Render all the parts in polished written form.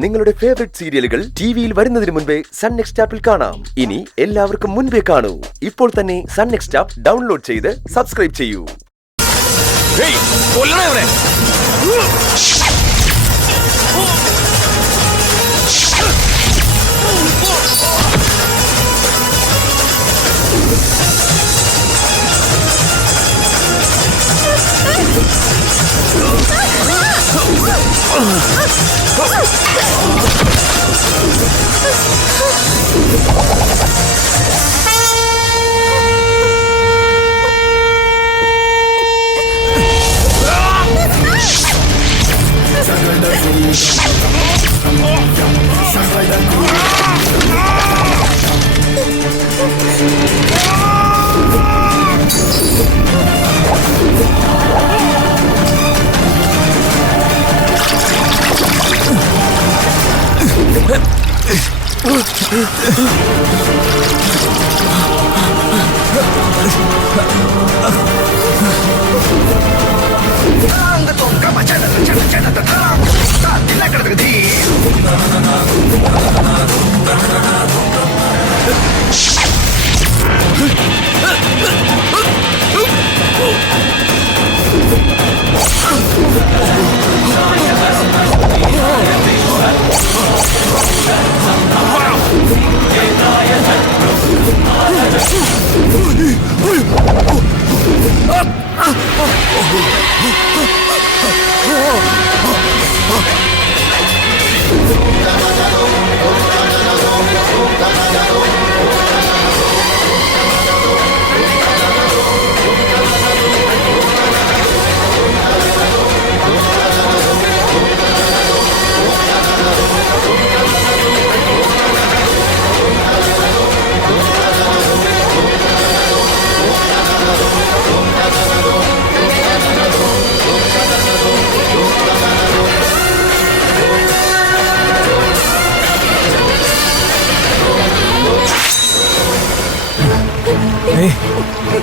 നിങ്ങളുടെ ഫേവറേറ്റ് സീരിയലുകൾ ടിവിയിൽ വരുന്നതിന് മുൻപേ സൺ നെക്സ്റ്റ് ആപ്പിൽ കാണാം. ഇനി എല്ലാവർക്കും മുൻപേ കാണൂ. ഇപ്പോൾ തന്നെ സൺ നെക്സ്റ്റ് ആപ്പ് ഡൗൺലോഡ് ചെയ്ത് സബ്സ്ക്രൈബ് ചെയ്യൂ.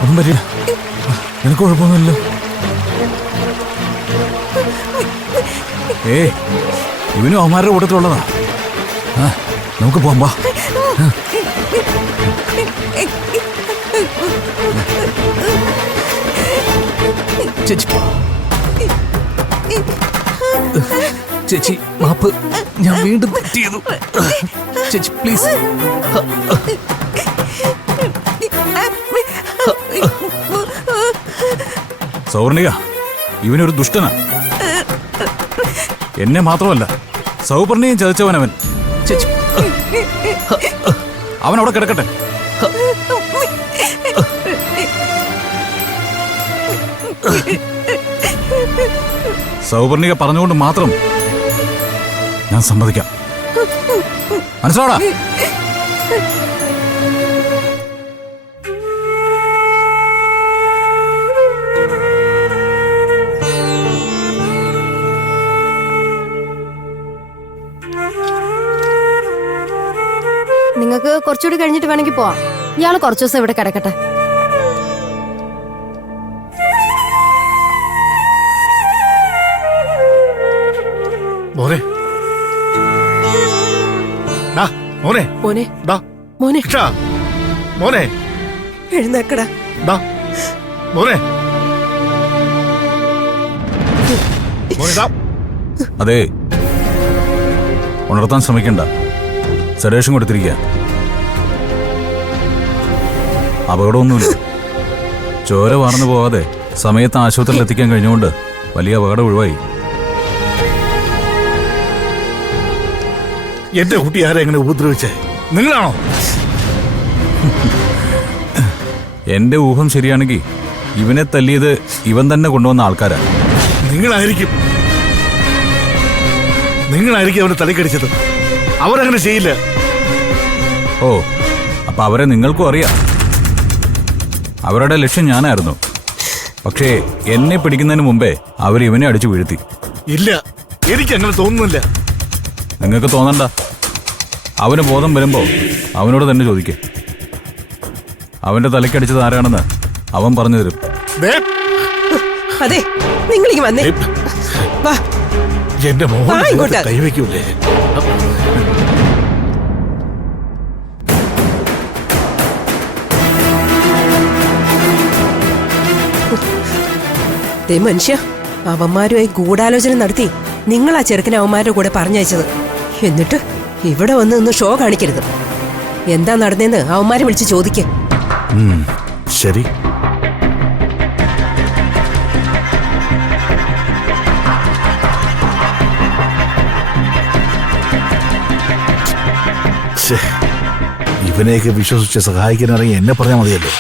ഒന്നും പറ്റില്ല, നിനക്ക് കുഴപ്പമൊന്നുമില്ലല്ലോ. ഇവനും അവന്മാരുടെ കൂട്ടത്തിലുള്ളതാ. നമുക്ക് പോവാം, വാ. ചേച്ചി മാപ്പ്, ഞാൻ വീണ്ടും തെറ്റ് ചെയ്തു. ചേച്ചി പ്ലീസ്. സൗവർണിക, ഇവനൊരു ദുഷ്ടനാ. എന്നെ മാത്രമല്ല, സൗപർണിയും ചതിച്ചവനവൻ. അവനവിടെ കിടക്കട്ടെ. സൗപർണിക പറഞ്ഞുകൊണ്ട് മാത്രം ഞാൻ സമ്മതിക്കാം. മനസ്സിലാടാ? നിങ്ങൾക്ക് കുറച്ചുകൂടി കഴിഞ്ഞിട്ട് വേണമെങ്കിൽ പോവാം. ഇയാള് കുറച്ചു ദിവസം ഇവിടെ കിടക്കട്ടെ. എഴുന്നേക്കടാ. അതെ, ഉണർത്താൻ ശ്രമിക്കണ്ട. സെഡേഷൻ കൊടുത്തിരിക്കുക. അപകടമൊന്നുമില്ല. ചോര വാർന്നു പോവാതെ സമയത്ത് ആശുപത്രിയിൽ എത്തിക്കാൻ കഴിഞ്ഞുകൊണ്ട് വലിയ അപകടം ഒഴിവായി. എന്റെ കുട്ടി ആരെ എങ്ങനെ ഉപദ്രവിച്ചേ? നിങ്ങളാണോ? എന്റെ ഊഹം ശരിയാണെങ്കിൽ ഇവനെ തല്ലിയത് ഇവൻ തന്നെ കൊണ്ടുവന്ന ആൾക്കാരാ. നിങ്ങളായിരിക്കും അവനെ തലക്കടിച്ചത്. അവരങ്ങനെ ചെയ്യില്ല. ഓ, അപ്പൊ അവരെ നിങ്ങൾക്കും അറിയാം. അവരുടെ ലക്ഷ്യം ഞാനായിരുന്നു. പക്ഷേ എന്നെ പിടിക്കുന്നതിന് മുമ്പേ അവർ ഇവനെ അടിച്ചു വീഴ്ത്തി. ഇല്ല, എനിക്ക് അങ്ങനെ തോന്നുന്നില്ല. നിങ്ങൾക്ക് തോന്നണ്ട. അവന് ബോധം വരുമ്പോ അവനോട് തന്നെ ചോദിക്കേ. അവന്റെ തലക്കടിച്ചത് ആരാണെന്ന് അവൻ പറഞ്ഞു തരും. അതെ, നിങ്ങൾ വന്നേ. എന്റെ മോഹൻ കൈവയ്ക്കൂലേ? ദേ മനുഷ്യ, അവന്മാരുമായി ഗൂഢാലോചന നടത്തി നിങ്ങളാ ചെറുക്കനെ അവന്മാരുടെ കൂടെ പറഞ്ഞയച്ചത്. എന്നിട്ട് ഇവിടെ വന്ന് നിന്ന് ഷോ കാണിക്കരുത്. എന്താ നടന്നേന്ന് അവന്മാരെ വിളിച്ച് ചോദിക്കേ. ശരി. ഇവനെയൊക്കെ വിശ്വസിച്ച് സഹായിക്കാൻ ഇറങ്ങി എന്നെ പറഞ്ഞാൽ മതിയല്ലോ.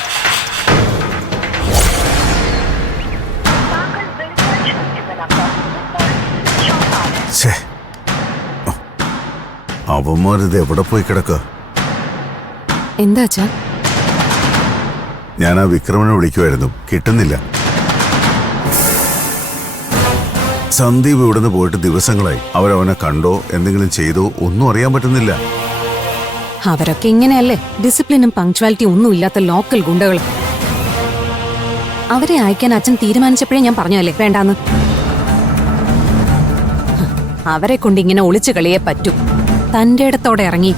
അവന്മാരിത് എവിടെ പോയി കിടക്കുക? എന്താ അച്ഛാ? ഞാൻ ആ വിക്രമനെ വിളിക്കുമായിരുന്നു, കിട്ടുന്നില്ല. സന്ദീപ് ഇവിടുന്ന് പോയിട്ട് ദിവസങ്ങളായി. അവരവനെ കണ്ടോ എന്തെങ്കിലും ചെയ്തോ ഒന്നും അറിയാൻ പറ്റുന്നില്ല. അവരൊക്കെ ഇങ്ങനെയല്ലേ, ഡിസിപ്ലിനും പങ്ക്ച്വാലിറ്റിയും ഒന്നും ഇല്ലാത്ത ലോക്കൽ ഗുണ്ടകൾ. അവരെ അയക്കാൻ അച്ഛൻ തീരുമാനിച്ചപ്പോഴേ ഞാൻ പറഞ്ഞല്ലേ വേണ്ടാന്ന്. അവരെ കൊണ്ട് ഇങ്ങനെ ഒളിച്ചു കളിയേ പറ്റൂ. തന്റെ ഇടത്തോടെ ഇറങ്ങി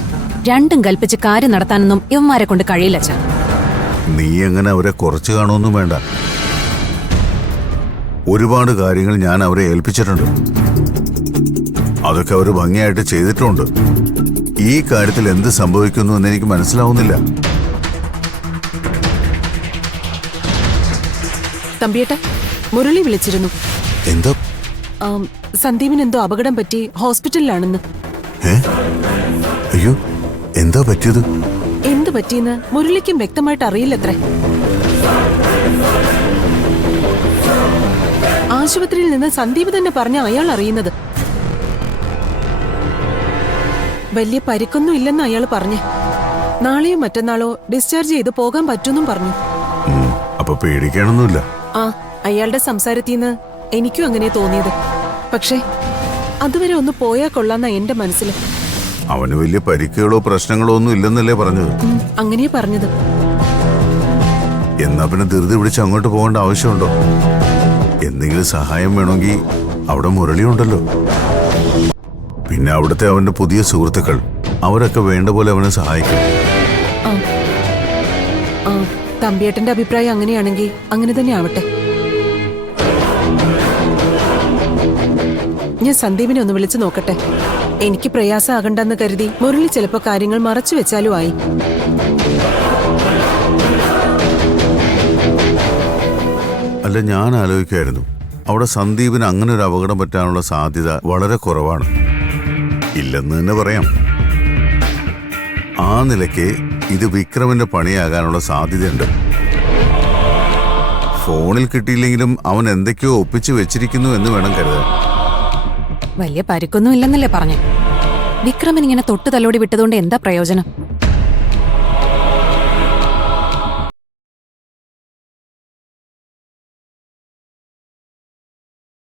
രണ്ടും കൽപ്പിച്ച് കാര്യം നടത്താനൊന്നും ഇവന്മാരെ കൊണ്ട് കഴിയില്ല അച്ഛാ. നീ എങ്ങനെ അവരെ കുറച്ച് കാണുമൊന്നും വേണ്ട. ഒരുപാട് കാര്യങ്ങൾ ഞാൻ അവരെ ഏൽപ്പിച്ചിട്ടുണ്ട്. അതൊക്കെ അവർ ഭംഗിയായിട്ട് ചെയ്തിട്ടുണ്ട്. ഈ കാര്യത്തിൽ എന്ത് സംഭവിക്കുന്നു എന്ന് എനിക്ക് മനസ്സിലാവുന്നില്ല. തമ്പിയേട്ട, മുരളി വിളിച്ചിരുന്നു. എന്താ? സന്ദീപിന് എന്തോ അപകടം പറ്റി ഹോസ്പിറ്റലിലാണെന്ന്. അയ്യോ, എന്താ പറ്റിയത്? എന്ത് പറ്റിയെന്ന് മുരളിക്കും വ്യക്തമായിട്ട് അറിയില്ലത്രേ. ആശുപത്രിയിൽ നിന്ന് സന്ദീപ് തന്നെ പറഞ്ഞ അയാൾ അറിയുന്നത്. വലിയ പരിക്കൊന്നും ഇല്ലെന്ന് അയാൾ പറഞ്ഞു. നാളെയോ മറ്റന്നാളോ ഡിസ്ചാർജ് ചെയ്ത് പോകാൻ പറ്റുമെന്നും പറഞ്ഞു. അപ്പൊ പേടിക്കാനൊന്നുമില്ല. ആ, അയാളുടെ സംസാരത്തിന്ന് എനിക്കും അങ്ങനെ തോന്നിയത്. പക്ഷേ അതുവരെ ഒന്ന് പോയാ കൊള്ളാന്ന എന്റെ മനസ്സിൽ. അവന് വലിയ പരിക്കുകളോ പ്രശ്നങ്ങളോ ഒന്നും ഇല്ലെന്നല്ലേ പറഞ്ഞത്? അങ്ങനെയാ പറഞ്ഞത്. എന്നാ പിന്നെ ധൃതി പിടിച്ച് അങ്ങോട്ട് പോകേണ്ട ആവശ്യമുണ്ടോ? എന്തെങ്കിലും സഹായം വേണമെങ്കിൽ അവിടെ മുരളിയുണ്ടല്ലോ. പിന്നെ അവിടുത്തെ അവന്റെ പുതിയ സുഹൃത്തുക്കൾ, അവരൊക്കെ വേണ്ട പോലെ അവനെ സഹായിക്കും. തമ്പിയേട്ടന്റെ അഭിപ്രായം അങ്ങനെയാണെങ്കിൽ അങ്ങനെ തന്നെ ആവട്ടെ. ഞാൻ സന്ദീപിനെ ഒന്ന് വിളിച്ചു നോക്കട്ടെ. എനിക്ക് പ്രയാസമാകണ്ടെന്ന് കരുതി മുരളി ചിലപ്പോ കാര്യങ്ങൾ മറച്ചു വെച്ചാലും ആയി. അല്ല, ഞാൻ ആലോചിക്കായിരുന്നു, അവിടെ സന്ദീപിന് അങ്ങനെ ഒരു അപകടം പറ്റാനുള്ള സാധ്യത വളരെ കുറവാണ്. ഇല്ലെന്ന് തന്നെ പറയാം. ആ നിലയ്ക്ക് ഇത് വിക്രമിന്റെ പണിയാകാനുള്ള സാധ്യതയുണ്ട്. ഫോണിൽ കിട്ടിയില്ലെങ്കിലും അവൻ എന്തൊക്കെയോ ഒപ്പിച്ചു വെച്ചിരിക്കുന്നു എന്ന് വേണം കരുതാൻ. വലിയ പരിക്കൊന്നും ഇല്ലെന്നല്ലേ പറഞ്ഞു. വിക്രമൻ ഇങ്ങനെ തൊട്ട് തലോടി വിട്ടതുകൊണ്ട് എന്താ പ്രയോജനം?